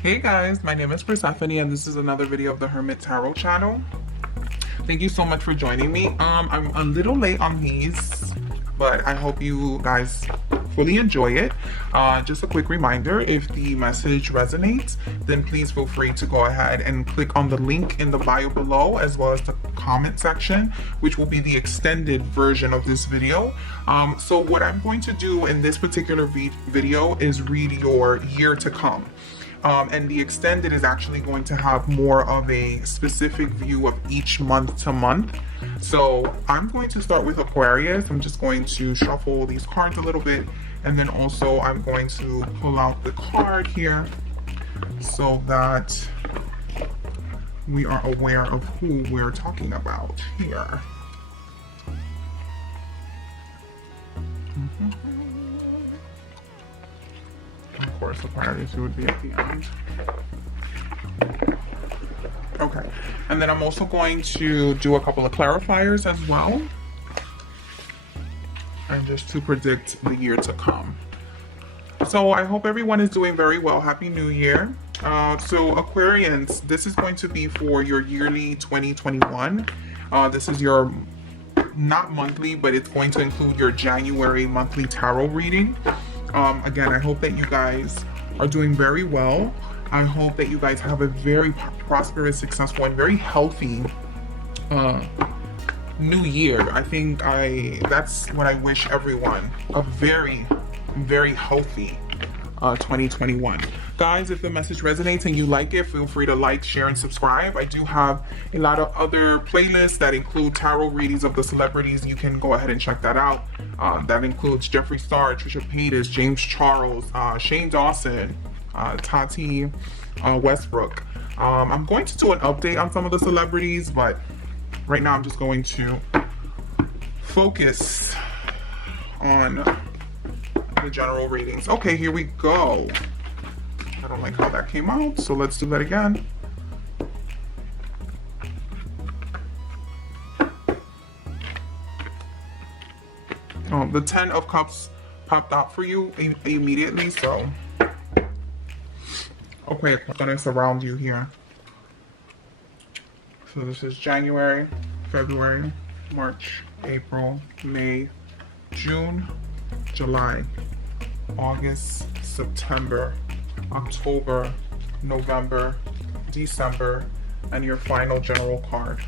Hey guys, my name is Persephone and this is another video of the Hermit Tarot channel. Thank you so much for joining me. I'm a little late on these, but I hope you guys fully enjoy it. Just a quick reminder, if the message resonates, then please feel free to go ahead and click on the link in the bio below, as well as the comment section, which will be the extended version of this video. So what I'm going to do in this particular video is read your year to come. And the extended is actually going to have more of a specific view of each month to month. So I'm going to start with Aquarius. I'm just going to shuffle these cards a little bit, and then also I'm going to pull out the card here so that we are aware of who we're talking about here. Of course, Aquarius would be at the end. Okay, and then I'm also going to do a couple of clarifiers as well, and just to predict the year to come. So I hope everyone is doing very well. Happy New Year. So Aquarians, this is going to be for your yearly 2021. This is your not monthly, but it's going to include your January monthly tarot reading. Again, I hope that you guys are doing very well. I hope that you guys have a very prosperous, successful, and very healthy new year. I think that's what I wish everyone, a very, very healthy 2021. Guys, if the message resonates and you like it, feel free to like, share, and subscribe. I do have a lot of other playlists that include tarot readings of the celebrities. You can go ahead and check that out. That includes Jeffree Star, Trisha Paytas, James Charles, Shane Dawson, Tati Westbrook. I'm going to do an update on some of the celebrities, but right now I'm just going to focus on the general readings. Okay, here we go. I don't like how that came out, so let's do that again. The 10 of Cups popped out for you immediately, so okay, I'm gonna surround you here. So this is January, February, March, April, May, June, July, August, September, October, November, December, and your final general card.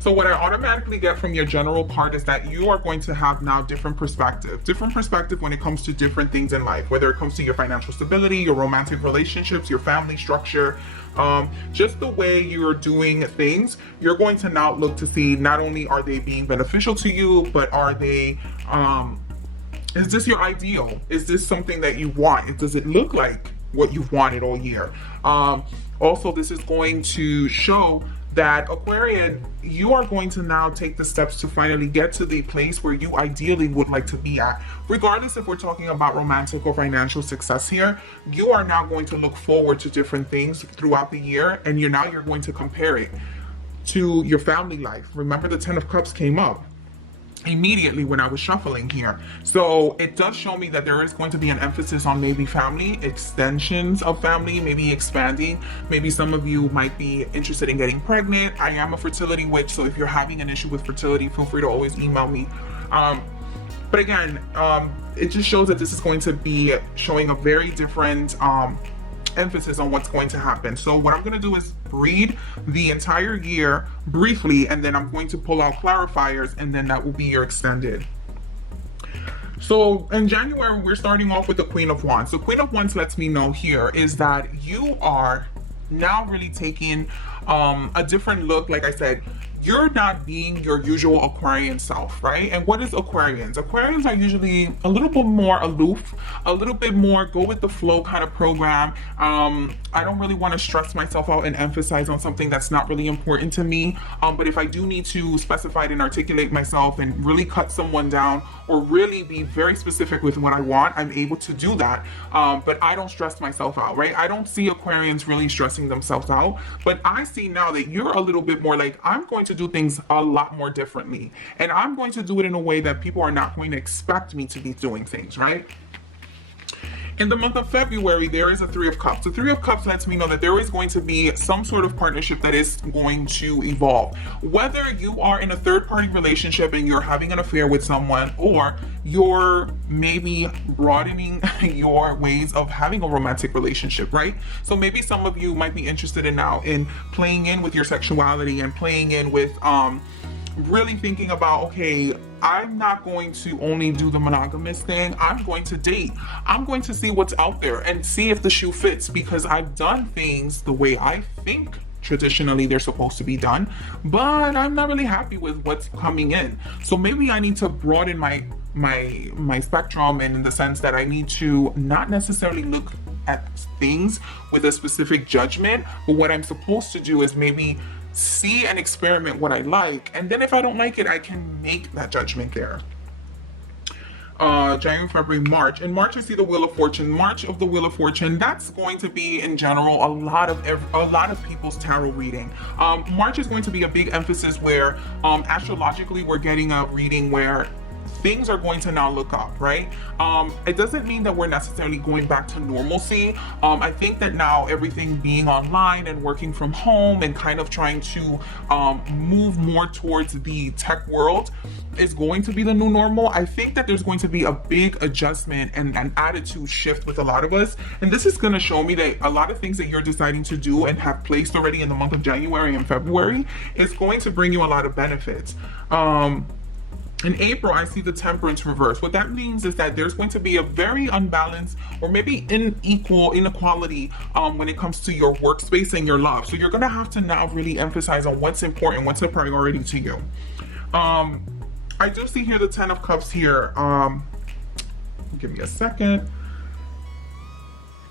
So what I automatically get from your general card is that you are going to have now different perspective when it comes to different things in life, whether it comes to your financial stability, your romantic relationships, your family structure, just the way you're doing things. You're going to now look to see not only are they being beneficial to you, but are they, is this your ideal? Is this something that you want? Does it look like what you've wanted all year? Also, this is going to show that Aquarian, you are going to now take the steps to finally get to the place where you ideally would like to be at. Regardless if we're talking about romantic or financial success here, you are now going to look forward to different things throughout the year, and you're going to compare it to your family life. Remember, the 10 of Cups came up immediately when I was shuffling here. So it does show me that there is going to be an emphasis on maybe family, extensions of family, maybe expanding. Maybe some of you might be interested in getting pregnant. I am a fertility witch, so if you're having an issue with fertility, feel free to always email me. But again, it just shows that this is going to be showing a very different emphasis on what's going to happen. So what I'm going to do is read the entire year briefly, and then I'm going to pull out clarifiers, and then that will be your extended. So in January, we're starting off with the Queen of Wands. So Queen of Wands lets me know here is that you are now really taking a different look. Like I said, you're not being your usual Aquarian self, right? And what is Aquarians? Aquarians are usually a little bit more aloof, a little bit more go with the flow kind of program. I don't really want to stress myself out and emphasize on something that's not really important to me. But if I do need to specify it and articulate myself and really cut someone down, or really be very specific with what I want, I'm able to do that. But I don't stress myself out, right? I don't see Aquarians really stressing themselves out, but I see now that you're a little bit more like, I'm going to do things a lot more differently, and I'm going to do it in a way that people are not going to expect me to be doing things, right? In the month of February, there is a Three of Cups. The Three of Cups lets me know that there is going to be some sort of partnership that is going to evolve. Whether you are in a third-party relationship and you're having an affair with someone, or you're maybe broadening your ways of having a romantic relationship, right? So maybe some of you might be interested in now in playing in with your sexuality and playing in with really thinking about, okay, I'm not going to only do the monogamous thing. I'm going to date. I'm going to see what's out there and see if the shoe fits, because I've done things the way I think traditionally they're supposed to be done, but I'm not really happy with what's coming in. So maybe I need to broaden my spectrum, and in the sense that I need to not necessarily look at things with a specific judgment, but what I'm supposed to do is maybe see and experiment what I like, and then if I don't like it, I can make that judgment there. January, February, March. In March, I see the Wheel of Fortune. March of the Wheel of Fortune, that's going to be, in general, a lot of people's tarot reading. March is going to be a big emphasis where astrologically we're getting a reading where things are going to now look up, right? It doesn't mean that we're necessarily going back to normalcy. I think that now everything being online and working from home and kind of trying to move more towards the tech world is going to be the new normal. I think that there's going to be a big adjustment and an attitude shift with a lot of us. And this is going to show me that a lot of things that you're deciding to do and have placed already in the month of January and February is going to bring you a lot of benefits. In April, I see the Temperance reverse. What that means is that there's going to be a very unbalanced or maybe inequality when it comes to your workspace and your love. So you're going to have to now really emphasize on what's important, what's a priority to you. I do see here the Ten of Cups here. Give me a second.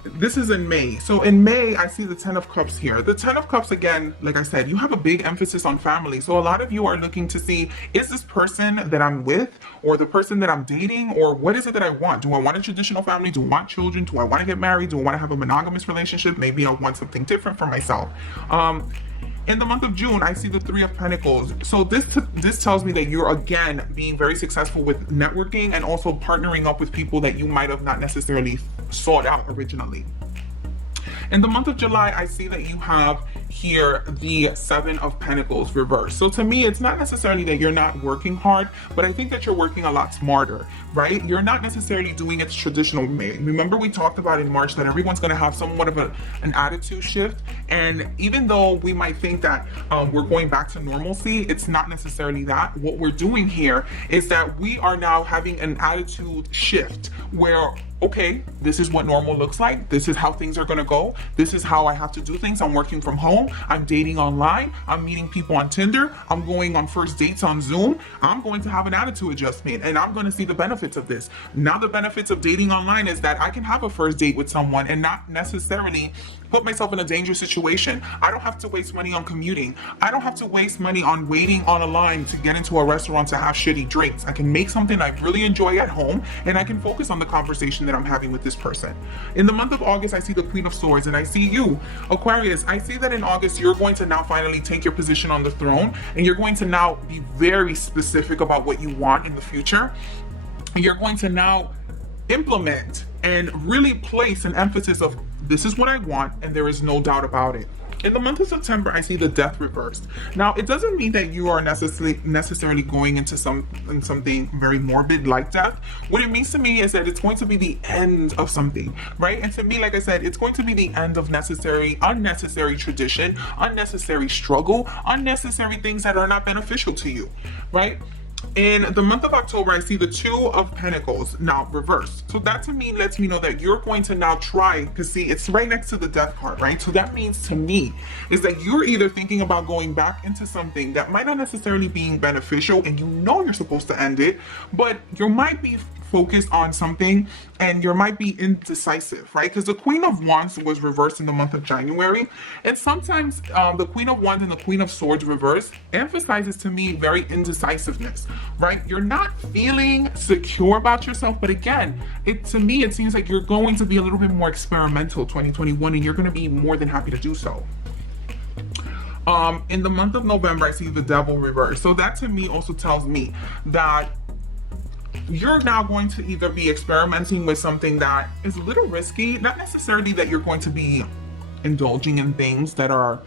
This is in May. So in May, I see the Ten of Cups here. The Ten of Cups, again, like I said, you have a big emphasis on family. So a lot of you are looking to see, is this person that I'm with or the person that I'm dating, or what is it that I want? Do I want a traditional family? Do I want children? Do I want to get married? Do I want to have a monogamous relationship? Maybe I want something different for myself. In the month of June, I see the Three of Pentacles. So this tells me that you're, again, being very successful with networking and also partnering up with people that you might have not necessarily sought out originally. In the month of July, I see that you have here the Seven of Pentacles reversed. So to me, it's not necessarily that you're not working hard, but I think that you're working a lot smarter, right? You're not necessarily doing it traditional way. Remember, we talked about in March that everyone's going to have somewhat of an attitude shift. And even though we might think that we're going back to normalcy, it's not necessarily that. What we're doing here is that we are now having an attitude shift where, okay, this is what normal looks like. This is how things are going to go. This is how I have to do things. I'm working from home. I'm dating online. I'm meeting people on Tinder. I'm going on first dates on Zoom. I'm going to have an attitude adjustment, and I'm going to see the benefits of this. Now, the benefits of dating online is that I can have a first date with someone and not necessarily put myself in a dangerous situation. I don't have to waste money on commuting. I don't have to waste money on waiting on a line to get into a restaurant to have shitty drinks. I can make something I really enjoy at home, and I can focus on the conversation that I'm having with this person. In the month of August, I see the Queen of Swords, and I see you, Aquarius. I see that in August, you're going to now finally take your position on the throne, and you're going to now be very specific about what you want in the future. You're going to now implement and really place an emphasis of, this is what I want, and there is no doubt about it. In the month of September, I see the Death reversed. Now, it doesn't mean that you are necessarily going into something very morbid like death. What it means to me is that it's going to be the end of something, right? And to me, like I said, it's going to be the end of unnecessary tradition, unnecessary struggle, unnecessary things that are not beneficial to you, right? In the month of October, I see the Two of Pentacles now reversed. So that to me lets me know that you're going to now try, because see, it's right next to the Death card, right? So that means to me is that you're either thinking about going back into something that might not necessarily being beneficial, and you know you're supposed to end it, but you might be focused on something and you might be indecisive, right? Because the Queen of Wands was reversed in the month of January, and sometimes the Queen of Wands and the Queen of Swords reversed emphasizes to me very indecisiveness, right? You're not feeling secure about yourself, but again, to me it seems like you're going to be a little bit more experimental 2021, and you're going to be more than happy to do so. In the month of November, I see the Devil reversed. So that to me also tells me that you're now going to either be experimenting with something that is a little risky, not necessarily that you're going to be indulging in things that are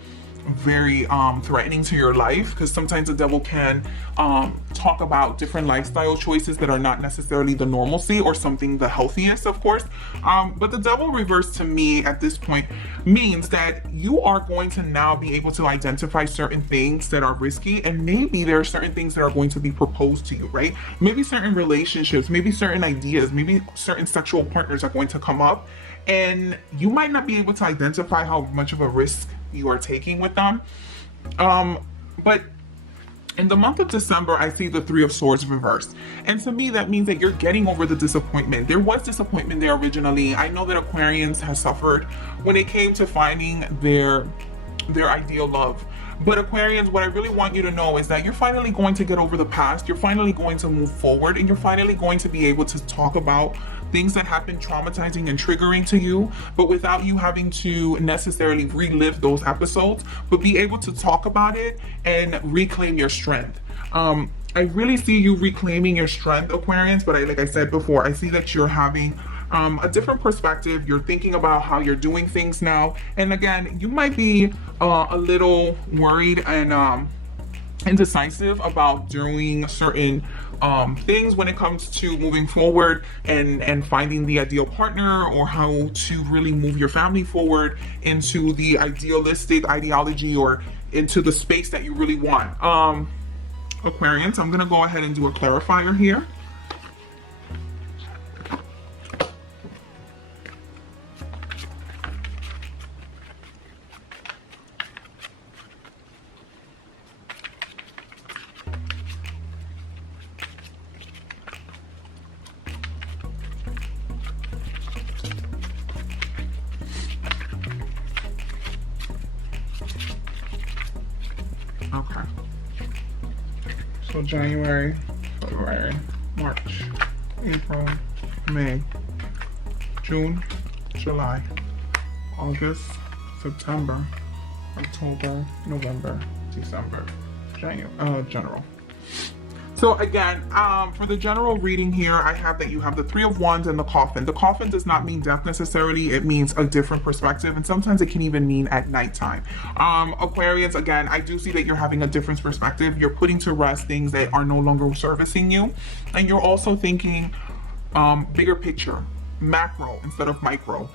very threatening to your life, because sometimes the devil can talk about different lifestyle choices that are not necessarily the normalcy or something the healthiest, of course. But the devil reverse to me at this point means that you are going to now be able to identify certain things that are risky, and maybe there are certain things that are going to be proposed to you, right? Maybe certain relationships, maybe certain ideas, maybe certain sexual partners are going to come up, and you might not be able to identify how much of a risk you are taking with them. But in the month of December, I see the Three of Swords reversed. And to me, that means that you're getting over the disappointment. There was disappointment there originally. I know that Aquarians have suffered when it came to finding their ideal love. But Aquarians, what I really want you to know is that you're finally going to get over the past. You're finally going to move forward, and you're finally going to be able to talk about things that have been traumatizing and triggering to you, but without you having to necessarily relive those episodes, but be able to talk about it and reclaim your strength. I really see you reclaiming your strength, Aquarians, but like I said before, I see that you're having a different perspective. You're thinking about how you're doing things now. And again, you might be a little worried and indecisive about doing certain things when it comes to moving forward and finding the ideal partner, or how to really move your family forward into the idealistic ideology or into the space that you really want. Aquarians, I'm gonna go ahead and do a clarifier here. Okay. So January, February, March, April, May, June, July, August, September, October, November, December, January, general. So again, for the general reading here, I have that you have the Three of Wands and the Coffin. The Coffin does not mean death necessarily. It means a different perspective, and sometimes it can even mean at nighttime. Aquarians, again, I do see that you're having a different perspective. You're putting to rest things that are no longer servicing you, and you're also thinking bigger picture, macro instead of micro.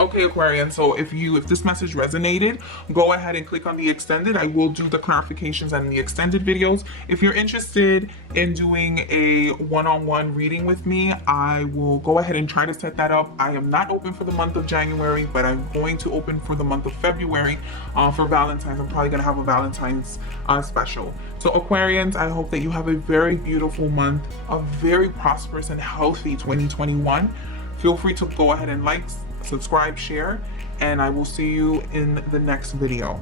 Okay, Aquarian, so if this message resonated, go ahead and click on the extended. I will do the clarifications and the extended videos. If you're interested in doing a one-on-one reading with me, I will go ahead and try to set that up. I am not open for the month of January, but I'm going to open for the month of February for Valentine's. I'm probably gonna have a Valentine's special. So Aquarians, I hope that you have a very beautiful month, a very prosperous and healthy 2021. Feel free to go ahead and like, subscribe, share, and I will see you in the next video.